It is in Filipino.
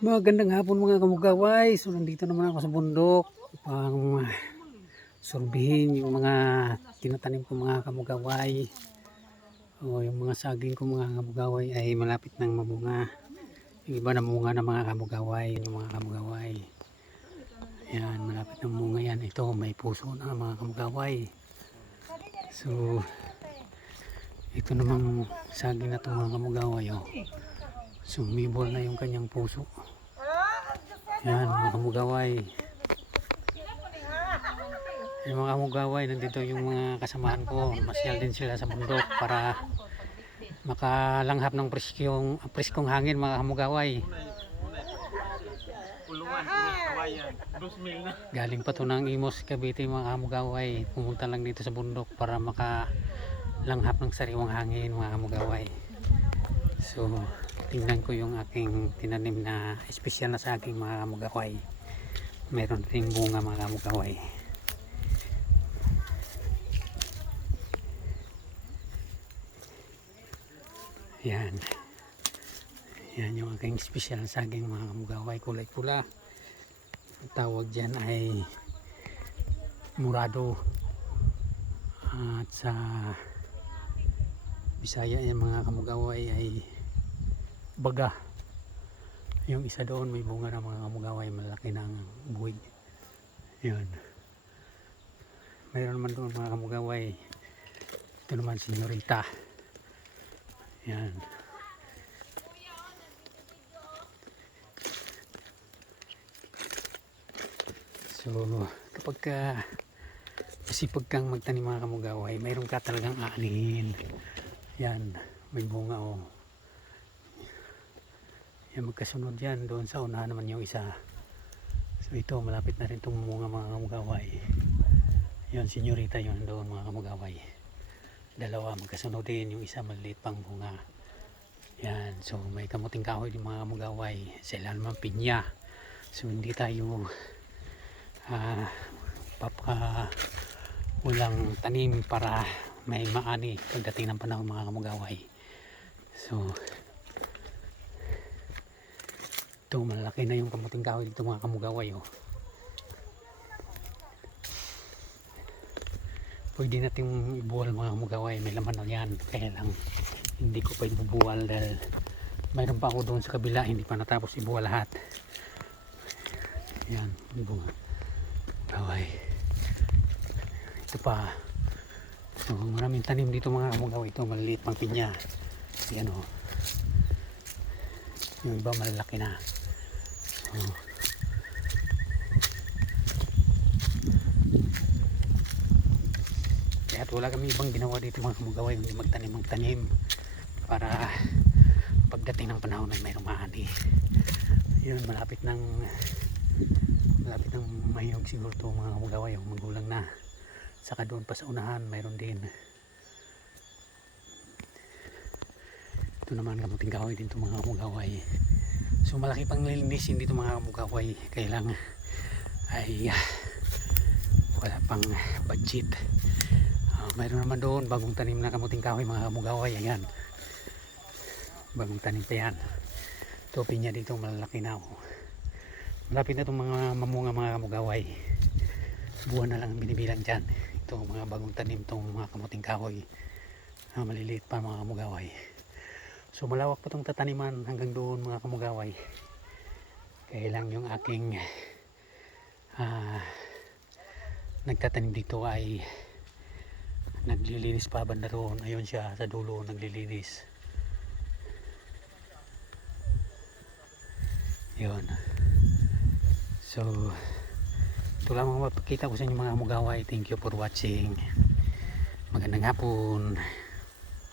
Magandang hapon mga kamugaway. So nandito naman ako sa bundok pang surbihin yung mga tinatanim ko mga kamugaway. O yung mga saging ko mga kamugaway ay malapit nang mamunga. Yung iba namunga na mga kamugaway, yung mga kamugaway. Ayan, malapit nang munga yan. Ito may puso na mga kamugaway. So ito namang saging na ito mga kamugaway. Oh. Sumibol na yung kanyang puso. Yan mga kamugaway. Yung mga kamugaway, nandito yung mga kasamahan ko. Masyal din sila sa bundok para makalanghap ng preskong hangin mga kamugaway. Galing pa to ng Imos, Cavite mga kamugaway. Pumunta lang dito sa bundok para makalanghap ng sariwang hangin mga kamugaway. So tingnan ko yung aking tinanim na espesyal na saging mga kamugaway. Meron ring bunga mga kamugaway. Yan. Yan yung aking espesyal na saging mga kamugaway. Kulay pula. Ang tawag dyan ay murado. At sa Bisaya yan mga kamugaway ay baga. Yung isa doon may bunga ng mga kamugaway, malaki ng buwig. Yun. Mayroon naman doon mga kamugaway. Ito naman senyorita. Yan. So kapag masipag kang magtanim mga kamugaway, mayroon ka talagang aanihin. Yan, may bunga oh. Yan, magkasunod yan. Doon sa unahan naman yung isa. So ito malapit na rin itong mga kamugaway. Yan senyorita yun doon mga kamugaway. Dalawa magkasunod din, yung isa maliit pang bunga. Yan, so may kamuting kahoy din mga kamugaway. Sila naman pinya. So hindi tayo walang tanim para may maani pagdating ng panahon mga kamugaway. So ito malaki na yung kamuting kahoy dito mga kamugaway oh. Pwede natin ibuwal mga kamugaway, may laman na yan, kaya lang hindi ko pa ibubuwal dahil mayroon pa ako doon sa kabila, hindi pa natapos ibuwal lahat. Yan, bunga kamugaway. Ito pa. So maraming tanim dito mga kamugaway. Ito maliliit pang pinya. Yan oh. Yung iba malalaki na. Oh. Kaya wala kami ibang ginawa dito mga kamugaway, hindi magtanim para pagdating ng panahon ay mayroong maani. Yun, malapit ng mahiyog siguro ito mga kamugaway, yung magulang na. Saka doon pa sa unahan mayroon din. Ito naman kamuting kahoy din ito mga kamugaway. So malaki pang nilinisin dito mga kamugaway, kaya lang ay wala pang budget. Mayroon naman doon bagong tanim na kamuting kahoy mga kamugaway. Ayan, bagong tanim pa yan. Ito pinya dito malalaki na oh. Malapit na itong mga mamunga mga kamugaway. Buwan na lang binibilang dyan. Ito mga bagong tanim itong mga kamuting kahoy. Maliliit pa mga kamugaway. So malawak pa itong tataniman hanggang doon mga kamugaway. Kaya lang yung aking nagtatanim dito ay naglilinis pa banda roon. Ayun siya sa dulo naglilinis. Yun. So ito lamang mapakita ko sa inyo mga kamugaway. Thank you for watching. Magandang hapon.